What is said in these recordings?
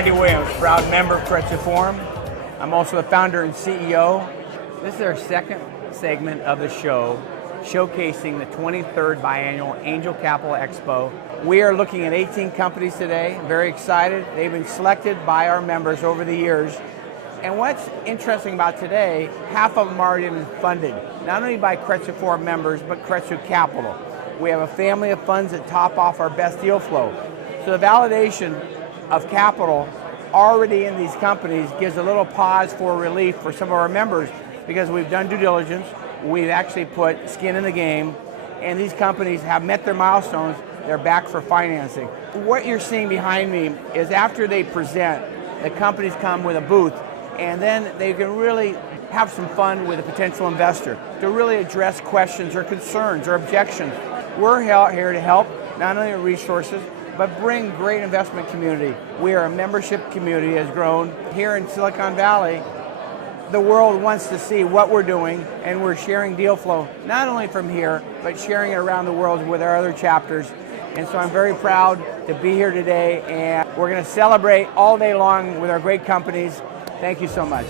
Randy Williams, proud member of Keiretsu Forum. I'm also the founder and CEO. This is our second segment of the show, showcasing the 23rd biannual Angel Capital Expo. We are looking at 18 companies today, very excited. They've been selected by our members over the years. And what's interesting about today, half of them are already been funded, not only by Keiretsu Forum members, but Keiretsu Capital. We have a family of funds that top off our best deal flow. So the validation of capital already in these companies gives a little pause for relief for some of our members, because we've done due diligence, we've actually put skin in the game, and these companies have met their milestones, they're back for financing. What you're seeing behind me is after they present, the companies come with a booth, and then they can really have some fun with a potential investor to really address questions or concerns or objections. We're here to help, not only with resources, but bring great investment community. We are a membership community has grown. Here in Silicon Valley, the world wants to see what we're doing, and we're sharing deal flow, not only from here, but sharing it around the world with our other chapters. And so I'm very proud to be here today, and we're going to celebrate all day long with our great companies. Thank you so much.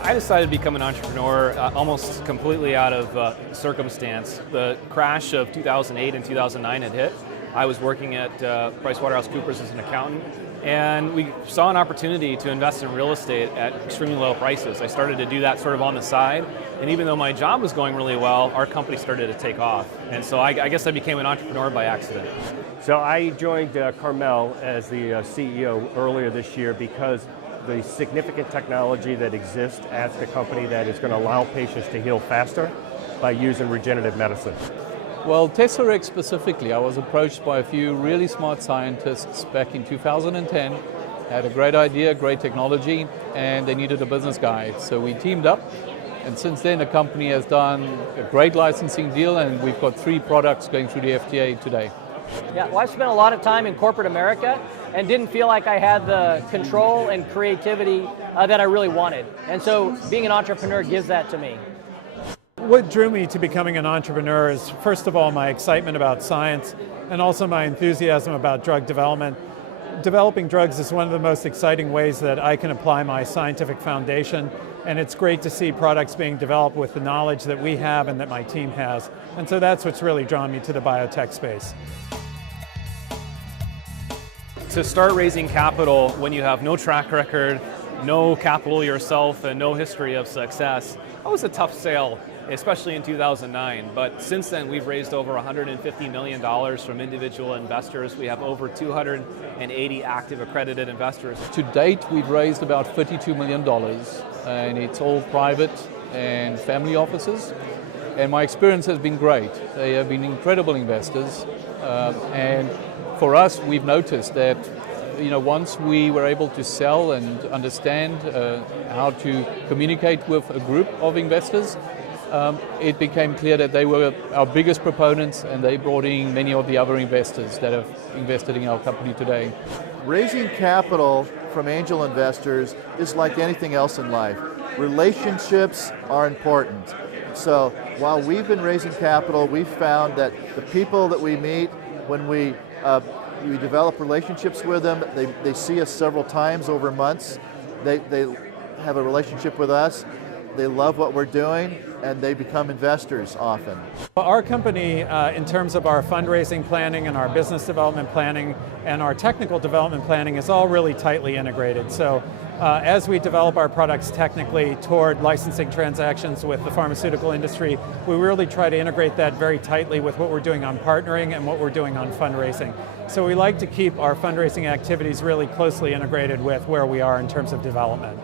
I decided to become an entrepreneur almost completely out of circumstance. The crash of 2008 and 2009 had hit. I was working at PricewaterhouseCoopers as an accountant, and we saw an opportunity to invest in real estate at extremely low prices. I started to do that sort of on the side, and even though my job was going really well, our company started to take off. And so I guess I became an entrepreneur by accident. So I joined Carmel as the CEO earlier this year because the significant technology that exists at the company that is going to allow patients to heal faster by using regenerative medicine. Well, Tesseract specifically, I was approached by a few really smart scientists back in 2010, had a great idea, great technology, and they needed a business guide. So we teamed up, and since then the company has done a great licensing deal, and we've got 3 products going through the FDA today. Yeah, well, I've spent a lot of time in corporate America and didn't feel like I had the control and creativity that I really wanted. And so being an entrepreneur gives that to me. What drew me to becoming an entrepreneur is, first of all, my excitement about science and also my enthusiasm about drug development. Developing drugs is one of the most exciting ways that I can apply my scientific foundation, and it's great to see products being developed with the knowledge that we have and that my team has. And so that's what's really drawn me to the biotech space. To start raising capital when you have no track record, no capital yourself, and no history of success, that was a tough sale, especially in 2009. But since then, we've raised over $150 million from individual investors. We have over 280 active accredited investors. To date, we've raised about $32 million, and it's all private and family offices. And my experience has been great. They have been incredible investors, and for us, we've noticed that once we were able to sell and understand how to communicate with a group of investors, it became clear that they were our biggest proponents, and they brought in many of the other investors that have invested in our company today. Raising capital from angel investors is like anything else in life. Relationships are important. So while we've been raising capital, we've found that the people that we meet, when we develop relationships with them, they see us several times over months, they have a relationship with us, they love what we're doing, and they become investors often. Our company, in terms of our fundraising planning and our business development planning and our technical development planning, is all really tightly integrated. So as we develop our products technically toward licensing transactions with the pharmaceutical industry, we really try to integrate that very tightly with what we're doing on partnering and what we're doing on fundraising. So we like to keep our fundraising activities really closely integrated with where we are in terms of development.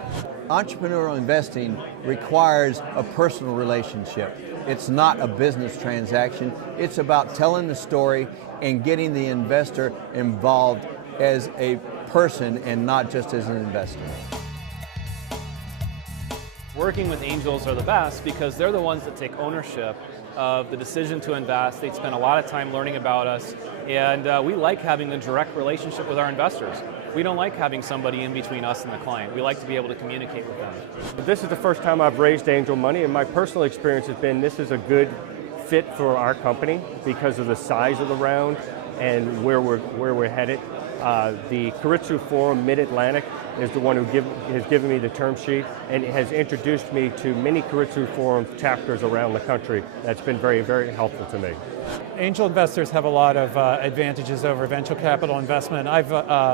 Entrepreneurial investing requires a personal relationship. It's not a business transaction. It's about telling the story and getting the investor involved as a person and not just as an investor. Working with angels are the best because they're the ones that take ownership of the decision to invest. They spend a lot of time learning about us, and we like having a direct relationship with our investors. We don't like having somebody in between us and the client. We like to be able to communicate with them. This is the first time I've raised angel money, and my personal experience has been this is a good fit for our company because of the size of the round and where we're headed. The Keiretsu Forum Mid-Atlantic is the one who has given me the term sheet and has introduced me to many Keiretsu Forum chapters around the country. That's been very, very helpful to me. Angel investors have a lot of advantages over venture capital investment. I've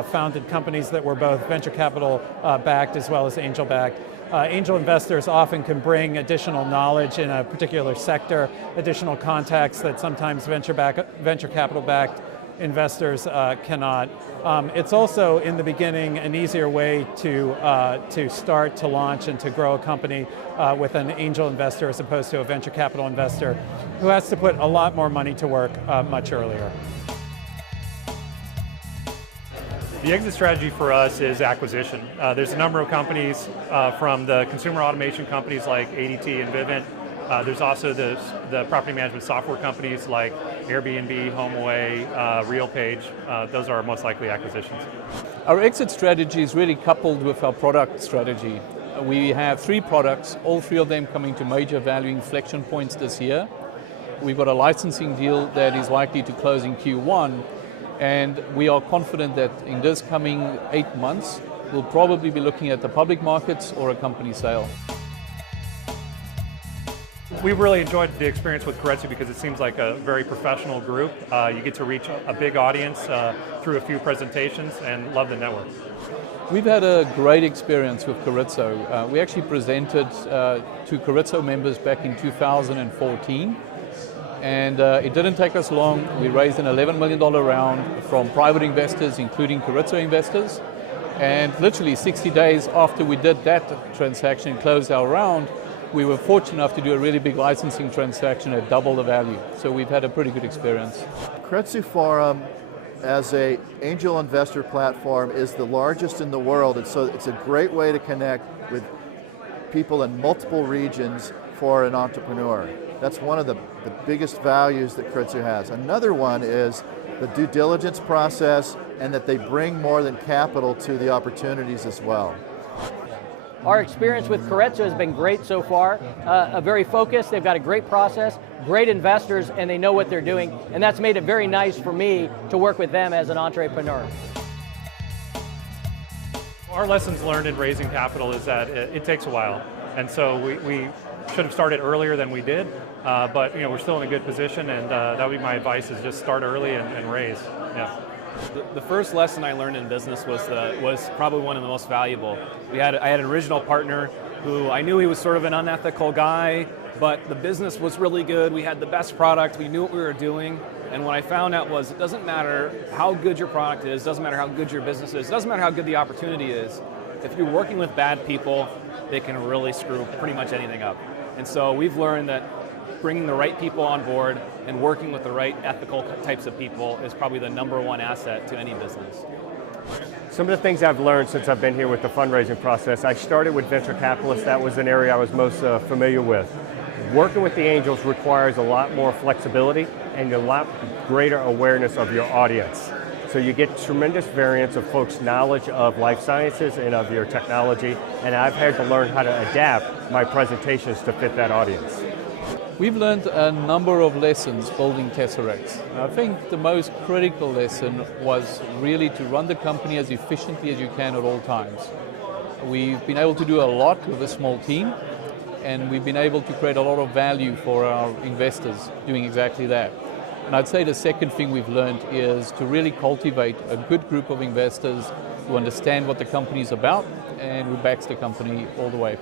founded companies that were both venture capital backed as well as angel backed. Angel investors often can bring additional knowledge in a particular sector, additional contacts that sometimes venture capital backed investors cannot. It's also, in the beginning, an easier way to start, to launch, and to grow a company with an angel investor as opposed to a venture capital investor who has to put a lot more money to work much earlier. The exit strategy for us is acquisition. There's a number of companies from the consumer automation companies like ADT and Vivint. There's also the property management software companies like Airbnb, HomeAway, RealPage. Those are our most likely acquisitions. Our exit strategy is really coupled with our product strategy. We have 3 products, all 3 of them coming to major value inflection points this year. We've got a licensing deal that is likely to close in Q1, and we are confident that in this coming 8 months, we'll probably be looking at the public markets or a company sale. We really enjoyed the experience with Keiretsu because it seems like a very professional group. You get to reach a big audience through a few presentations and love the network. We've had a great experience with Keiretsu. We actually presented to Keiretsu members back in 2014. And it didn't take us long. We raised an $11 million round from private investors, including Keiretsu investors. And literally 60 days after we did that transaction, closed our round, we were fortunate enough to do a really big licensing transaction at double the value. So we've had a pretty good experience. Keiretsu Forum, as an angel investor platform, is the largest in the world, and so it's a great way to connect with people in multiple regions for an entrepreneur. That's one of the biggest values that Keiretsu has. Another one is the due diligence process and that they bring more than capital to the opportunities as well. Our experience with Keiretsu has been great so far. Very focused, they've got a great process, great investors, and they know what they're doing, and that's made it very nice for me to work with them as an entrepreneur. Our lessons learned in raising capital is that it takes a while, and so we should have started earlier than we did, but we're still in a good position, and that would be my advice, is just start early and raise. Yeah. The first lesson I learned in business was probably one of the most valuable. I had an original partner who I knew he was sort of an unethical guy, but the business was really good. We had the best product. We knew what we were doing. And what I found out was it doesn't matter how good your product is, doesn't matter how good your business is, doesn't matter how good the opportunity is. If you're working with bad people, they can really screw pretty much anything up. And so we've learned that bringing the right people on board and working with the right ethical types of people is probably the #1 asset to any business. Some of the things I've learned since I've been here with the fundraising process, I started with venture capitalists. That was an area I was most familiar with. Working with the angels requires a lot more flexibility and a lot greater awareness of your audience. So you get tremendous variance of folks' knowledge of life sciences and of your technology, and I've had to learn how to adapt my presentations to fit that audience. We've learned a number of lessons building Tesseracts. I think the most critical lesson was really to run the company as efficiently as you can at all times. We've been able to do a lot with a small team, and we've been able to create a lot of value for our investors doing exactly that. And I'd say the second thing we've learned is to really cultivate a good group of investors who understand what the company is about and who backs the company all the way.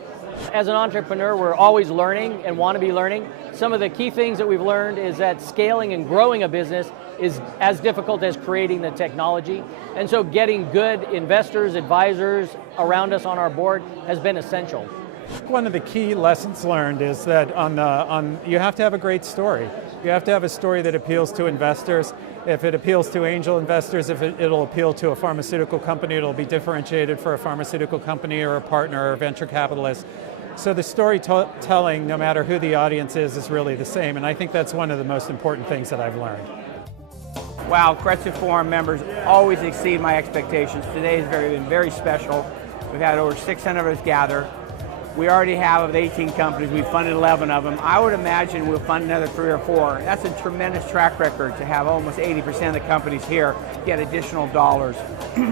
As an entrepreneur, we're always learning and want to be learning. Some of the key things that we've learned is that scaling and growing a business is as difficult as creating the technology. And so getting good investors, advisors around us on our board has been essential. One of the key lessons learned is that you have to have a great story. You have to have a story that appeals to investors. If it appeals to angel investors, it'll appeal to a pharmaceutical company, it'll be differentiated for a pharmaceutical company or a partner or a venture capitalist. So the storytelling, no matter who the audience is really the same, and I think that's one of the most important things that I've learned. Wow, Keiretsu Forum members always exceed my expectations. Today has been very special. We've had over 600 of us gather. We already have of the 18 companies, we've funded 11 of them. I would imagine we'll fund another 3 or 4. That's a tremendous track record to have almost 80% of the companies here get additional dollars.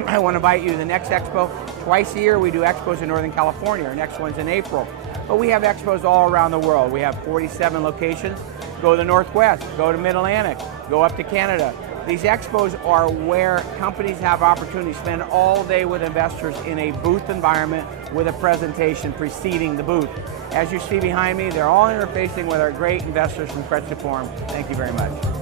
I want to invite you to the next expo. Twice a year we do expos in Northern California. Our next one's in April. But we have expos all around the world. We have 47 locations. Go to the Northwest, go to Mid-Atlantic, go up to Canada. These expos are where companies have opportunity to spend all day with investors in a booth environment with a presentation preceding the booth. As you see behind me, they're all interfacing with our great investors from Keiretsu Forum. Thank you very much.